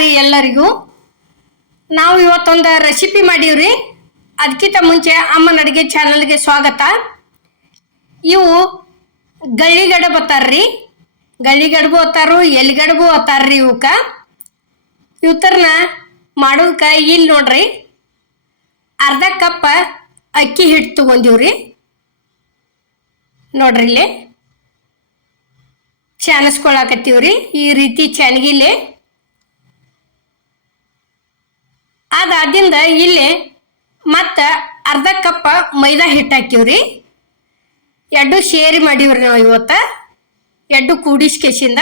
ರೀ ಎಲ್ಲರಿಗೂ. ನಾವು ಇವತ್ತೊಂದು ರೆಸಿಪಿ ಮಾಡೀವ್ರಿ. ಅದಕ್ಕಿಂತ ಮುಂಚೆ ಅಮ್ಮನ ಅಡುಗೆ ಚಾನಲ್ಗೆ ಸ್ವಾಗತ. ಇವು ಗಳ್ಳಿಗಡಬು ಬತ್ತಾರ್ರಿ. ಗಳ್ಳಿಗಡಬು ಅತ್ತಾರು ಎಲ್ಲಿಗಡಬು ಅತ್ತಾರ್ರಿ ಇವಕ್ಕ ಇವತ್ತರ್ನ ಮಾಡೋದಕ್ಕ ಇಲ್ಲಿ ನೋಡ್ರಿ. ಅರ್ಧ ಕಪ್ ಅಕ್ಕಿ ಹಿಟ್ಟು ತಗೊಂಡಿವ್ರಿ. ನೋಡ್ರಿ ಇಲ್ಲಿ. ಚಾನಸ್ಕೊಳಕತ್ತೀವ್ರಿ. ಈ ರೀತಿ ಚಾನಗಿಲಿ ಅದಾದಿಂದ ಇಲ್ಲಿ ಮತ್ತು ಅರ್ಧ ಕಪ್ ಮೈದಾ ಹಿಟ್ಟು ಹಾಕಿವ್ರಿ ಎರಡು ಶೇರಿ ಮಾಡೀವ್ರಿ ನಾವು ಇವತ್ತು. ಎರಡು ಕೂಡಿಸ್ಕೇಸಿಂದ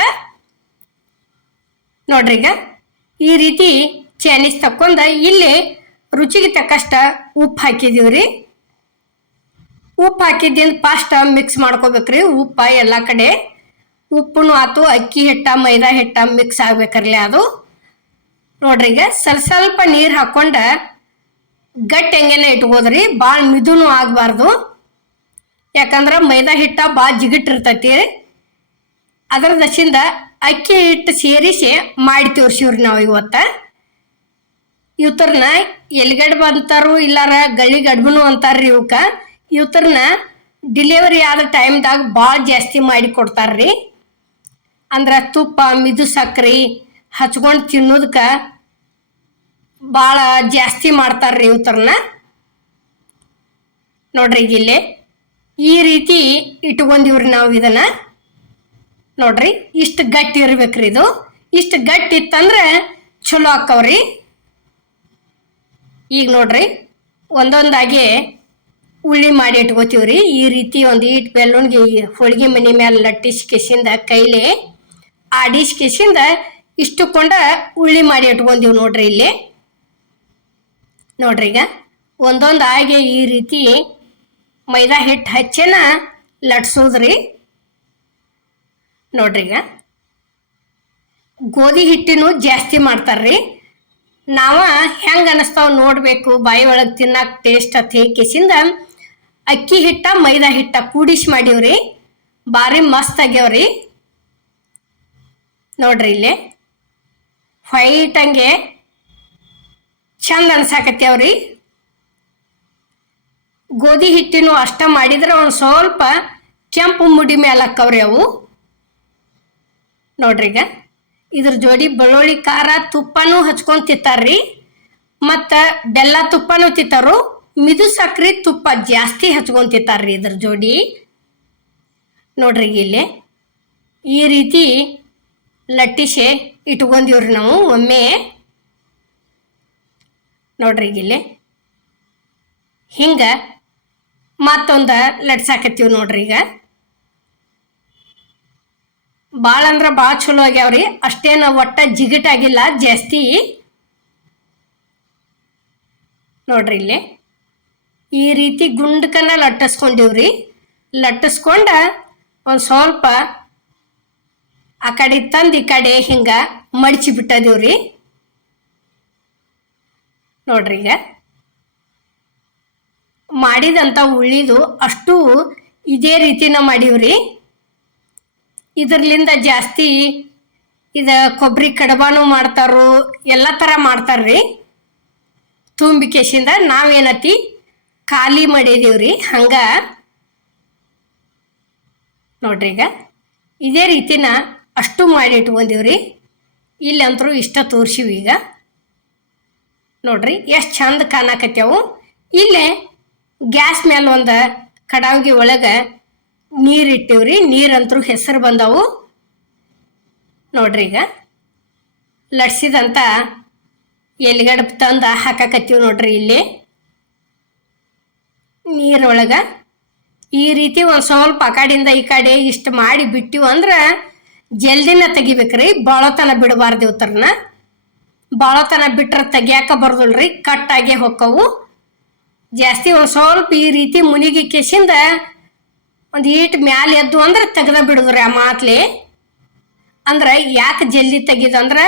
ನೋಡ್ರಿ ಈಗ. ಈ ರೀತಿ ಚೈನೀಸ್ ತಕ್ಕೊಂಡ ಇಲ್ಲಿ ರುಚಿಗೆ ತಕ್ಕಷ್ಟ ಉಪ್ಪು ಹಾಕಿದೀವ್ರಿ. ಉಪ್ಪು ಹಾಕಿದ್ದಿಂದ ಫಾಸ್ಟ್ ಮಿಕ್ಸ್ ಮಾಡ್ಕೋಬೇಕ್ರಿ. ಉಪ್ಪು ಎಲ್ಲ ಕಡೆ. ಉಪ್ಪುನು ಆತು, ಅಕ್ಕಿ ಹಿಟ್ಟ, ಮೈದಾ ಹಿಟ್ಟ ಮಿಕ್ಸ್ ಆಗ್ಬೇಕರ್ಲಿ ಅದು. ನೋಡ್ರಿ ಈಗ ಸ್ವಲ್ಪ ಸ್ವಲ್ಪ ನೀರು ಹಾಕೊಂಡ ಗಟ್ಟಿ ಹೆಂಗೇನೆ ಇಟ್ಕೋದ್ರಿ. ಭಾಳ ಮಿದುನು ಆಗಬಾರ್ದು. ಯಾಕಂದ್ರೆ ಮೈದಾ ಹಿಟ್ಟ ಭಾಳ ಜಿಗಿಟ್ಟಿರ್ತೈತಿ ಅದರ ದಶಿಂದ ಅಕ್ಕಿ ಹಿಟ್ಟು ಸೇರಿಸಿ ಮಾಡಿ ತೋರಿಸಿವ್ರಿ ನಾವು ಇವತ್ತು. ಇವತ್ತರ್ನ ಎಲ್ಲಿಗಡ್ಬ ಅಂತಾರು ಇಲ್ಲಾರ ಗಳ್ಳಿ ಗಡ್ಬನು ಅಂತಾರ್ರಿ ಇವಕ್ಕ ಇವತ್ತರ್ನ ಡಿಲಿವರಿ ಆದ ಟೈಮ್ದಾಗ ಭಾಳ ಜಾಸ್ತಿ ಮಾಡಿ ಕೊಡ್ತಾರ್ರಿ. ಅಂದ್ರೆ ತುಪ್ಪ, ಮಿದು ಸಕ್ರೆ ಹಚ್ಕೊಂಡು ತಿನ್ನೋದಕ್ಕ ಭಾಳ ಜಾಸ್ತಿ ಮಾಡ್ತಾರ್ರಿ ಉತ್ತರನ ನೋಡ್ರಿ ಇಲ್ಲಿ. ಈ ರೀತಿ ಇಟ್ಕೊಂಡಿವ್ರಿ ನಾವು ಇದನ್ನ. ನೋಡ್ರಿ, ಇಷ್ಟು ಗಟ್ಟಿ ಇರ್ಬೇಕ್ರಿ ಇದು. ಇಷ್ಟು ಗಟ್ಟಿ ಇತ್ತಂದ್ರೆ ಚಲೋ ಆಕ್ಕವ್ರಿ. ಈಗ ನೋಡ್ರಿ, ಒಂದೊಂದಾಗಿ ಉಳ್ಳಿ ಮಾಡಿ ಇಟ್ಕೋತೀವ್ರಿ. ಈ ರೀತಿ ಒಂದು ಈಟ್ ಬೆಲ್ಲುಣ್ಗಿ ಹೋಳಿಗೆ ಮನೆ ಮೇಲೆ ಲಟ್ಟಿಸ್ ಕೆಸಿಂದ ಕೈಲಿ ಆಡಿಸ್ ಕೆಸಿಂದ ಇಷ್ಟುಕೊಂಡ ಉಳ್ಳಿ ಮಾಡಿ ಇಟ್ಕೊಂಡಿವ್ ನೋಡ್ರಿ ಇಲ್ಲಿ. ನೋಡ್ರಿ ಈಗ ಒಂದೊಂದು ಆಗಿ ಈ ರೀತಿ ಮೈದಾ ಹಿಟ್ಟು ಹಚ್ಚೇನ ಲಟ್ಸೋದ್ರಿ. ನೋಡ್ರಿ ಈಗ ಗೋಧಿ ಹಿಟ್ಟಿನೂ ಜಾಸ್ತಿ ಮಾಡ್ತಾರ್ರಿ. ನಾವ ಹೆಂಗೆ ಅನಿಸ್ತಾವ ನೋಡಬೇಕು, ಬಾಯಿ ಒಳಗೆ ತಿನ್ನಕ್ಕೆ ಟೇಸ್ಟ್ ಅತ್ ಹೇಕಿಸಿಂದ ಅಕ್ಕಿ ಹಿಟ್ಟ, ಮೈದಾ ಹಿಟ್ಟ ಕೂಡಿಸಿ ಮಾಡೀವ್ರಿ. ಭಾರಿ ಮಸ್ತ್ ಆಗ್ಯಾವ್ರಿ. ನೋಡ್ರಿ ಇಲ್ಲಿ ವೈಟ್ ಹಂಗೆ ಚಂದ ಅನ್ಸಾಕತ್ಯಾವ್ರಿ ಗೋಧಿ ಹಿಟ್ಟಿನೂ ಅಷ್ಟ ಮಾಡಿದ್ರೆ ಒಂದು ಸ್ವಲ್ಪ ಕೆಂಪು ಮುಡಿ ಮೇಲೆ ಹಾಕವ್ರಿ ಅವು. ನೋಡ್ರಿಗ ಇದ್ರ ಜೋಡಿ ಬೆಳ್ಳುಳ್ಳಿ, ಖಾರ, ತುಪ್ಪನೂ ಹಚ್ಕೊಂಡ್ ತಿಂತಾರ್ರಿ. ಮತ್ತು ಬೆಲ್ಲ ತುಪ್ಪನೂ ತಿಂತಾರು. ಮಿದು ಸಕ್ರೆ ತುಪ್ಪ ಜಾಸ್ತಿ ಹಚ್ಕೊಂಡ್ ತಿಂತಾರ್ರಿ ಇದ್ರ ಜೋಡಿ. ನೋಡ್ರಿ ಇಲ್ಲಿ. ಈ ರೀತಿ ಲಟ್ಟಿಸೆ ಇಟ್ಕೊಂಡಿವ್ರಿ ನಾವು ಒಮ್ಮೆ. ನೋಡ್ರಿ ಈಗ ಇಲ್ಲಿ. ಹಿಂಗೆ ಮತ್ತೊಂದು ಲಟ್ಸಾಕತ್ತೀವಿ ನೋಡ್ರಿ ಈಗ. ಭಾಳ ಅಂದ್ರೆ ಭಾಳ ಚಲೋ ಆಗ್ಯಾವ್ರಿ. ಅಷ್ಟೇನು ಒಟ್ಟ ಜಿಗಿಟಾಗಿಲ್ಲ ಜಾಸ್ತಿ. ನೋಡ್ರಿ ಇಲ್ಲಿ. ಈ ರೀತಿ ಗುಂಡ್ಕನ್ನ ಲಟ್ಟಿಸ್ಕೊಂಡಿವ್ರಿ. ಲಟ್ಟಿಸ್ಕೊಂಡ ಒಂದು ಸ್ವಲ್ಪ ಆ ಕಡೆ ತಂದು ಈ ಕಡೆ ಹಿಂಗೆ ಮಡಚಿ ಬಿಟ್ಟದೀವ್ರಿ. ನೋಡ್ರಿ ಈಗ. ಮಾಡಿದಂಥ ಉಳಿದು ಅಷ್ಟು ಇದೇ ರೀತಿನ ಮಾಡೀವ್ರಿ. ಇದರ್ಲಿಂದ ಜಾಸ್ತಿ ಇದ ಕೊಬ್ಬರಿ ಕಡಬಾನು ಮಾಡ್ತಾರು ಎಲ್ಲ ಥರ ಮಾಡ್ತಾರ್ರಿ. ತುಂಬಿಕೇಶಿಂದ ನಾವೇನತಿ ಖಾಲಿ ಮಾಡಿದೀವ್ರಿ. ಹಂಗ ನೋಡ್ರಿ ಈಗ. ಇದೇ ರೀತಿನ ಅಷ್ಟು ಮಾಡಿ ಇಟ್ಕೊಂಡಿವ್ರಿ ಇಲ್ಲಂತರೂ ಇಷ್ಟ ತೋರ್ಸಿವಿ ಈಗ. ನೋಡ್ರಿ, ಎಷ್ಟು ಚಂದ ಕಾಣಕತ್ಯಾವು ಇಲ್ಲೇ ಗ್ಯಾಸ್ ಮೇಲೆ ಒಂದು ಕಡಾವಿಗೆ ಒಳಗೆ ನೀರು ಇಟ್ಟಿವ್ರಿ, ನೀರಂತರೂ ಹೆಸರು ಬಂದವು. ನೋಡ್ರಿ ಈಗ ಲಟ್ಸಿದಂಥ ಎಲ್ಲಿಗಡೆ ತಂದು ಹಾಕಾಕತ್ತೀವಿ ನೋಡ್ರಿ ಇಲ್ಲಿ. ನೀರೊಳಗೆ ಈ ರೀತಿ ಒಂದು ಸ್ವಲ್ಪ ಆ ಕಡೆಯಿಂದ ಈ ಕಡೆ ಇಷ್ಟು ಮಾಡಿ ಬಿಟ್ಟಿವು ಅಂದ್ರೆ ಜಲ್ದಿನ ತೆಗಿಬೇಕ್ರಿ ಬಾಳತನ ಬಿಡಬಾರ್ದು ಇವತ್ತರನ್ನ ಬಾಳತನ ಬಿಟ್ರೆ ತೆಗಿಯಾಕ ಬರ್ದಲ್ರಿ, ಕಟ್ಟಾಗೆ ಹೊಕ್ಕವು. ಜಾಸ್ತಿ ಒಂದು ಸ್ವಲ್ಪ ಈ ರೀತಿ ಮುನಿಗಿ ಕೆಸಿಂದ ಒಂದು ಈಟ್ ಮ್ಯಾಲ ಎದ್ದು ಅಂದ್ರೆ ತೆಗ್ದ ಬಿಡುದ್ರಿ ಆ ಮಾತ್ಲಿ. ಅಂದ್ರೆ ಯಾಕೆ ಜಲ್ದಿ ತೆಗಿದಂದ್ರೆ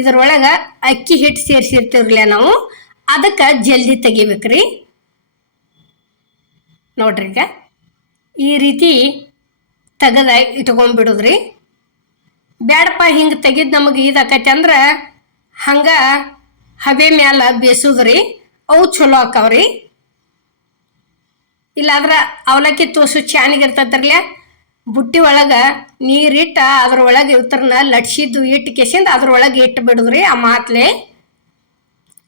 ಇದ್ರೊಳಗೆ ಅಕ್ಕಿ ಹಿಟ್ಟು ಸೇರಿಸಿರ್ತೀವ್ರಲ್ಲ ನಾವು, ಅದಕ್ಕೆ ಜಲ್ದಿ ತೆಗಿಬೇಕ್ರಿ. ನೋಡ್ರಿ ಈಗ, ಈ ರೀತಿ ತೆಗೆದ ಇಟ್ಕೊಂಡ್ಬಿಡುದ್ರಿ ಬ್ಯಾಡಪ್ಪ ಹಿಂಗೆ ತೆಗೆದು ನಮಗೆ ಇದಾಕೈತಿ ಅಂದ್ರೆ ಹಂಗ ಹಬೆ ಮ್ಯಾಲ ಬೇಸುದ್ರಿ, ಅವು ಚಲೋ ಆಕಾವ್ರಿ. ಇಲ್ಲಾದ್ರ ಅವಲಕ್ಕಿ ತೋಸು ಚಾನಿಗಿರ್ತದ್ರಲ್ಲ ಬುಟ್ಟಿ ಒಳಗ ನೀರಿಟ್ಟ ಅದ್ರೊಳಗೆ ಇವ್ತರನ್ನ ಲಟ್ಸಿದ್ದು ಇಟ್ಟು ಕೆಸಿಂದ ಅದ್ರೊಳಗೆ ಇಟ್ಟು ಬಿಡುದ್ರಿ ಆ ಮಾತ್ಲೆ.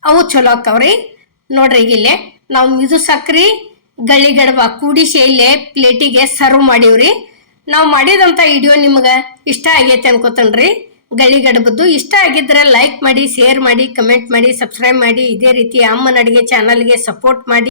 ಅವು ಚಲೋ ಆಕವ್ರಿ. ನೋಡ್ರಿ ಈಗ ಇಲ್ಲೇ ನಾವು ಮಿದು ಸಕ್ರಿ ಗಳಿ ಗಡ್ಬ ಕೂಡಿಸಿ ಇಲ್ಲೇ ಪ್ಲೇಟಿಗೆ ಸರ್ವ್ ಮಾಡೀವ್ರಿ. ನಾವು ಮಾಡಿದಂಥ ವಿಡಿಯೋ ನಿಮ್ಗೆ ಇಷ್ಟ ಆಗೈತೆ ಅನ್ಕೋತನ್ರಿ. ಗಳಿ ಗಡಬದ್ದು ಇಷ್ಟ ಆಗಿದ್ರೆ ಲೈಕ್ ಮಾಡಿ ಶೇರ್ ಮಾಡಿ ಕಮೆಂಟ್ ಮಾಡಿ ಸಬ್ಸ್ಕ್ರೈಬ್ ಮಾಡಿ. ಇದೇ ರೀತಿ ಅಮ್ಮನ ಅಡುಗೆ ಚಾನಲ್ಗೆ ಸಪೋರ್ಟ್ ಮಾಡಿ.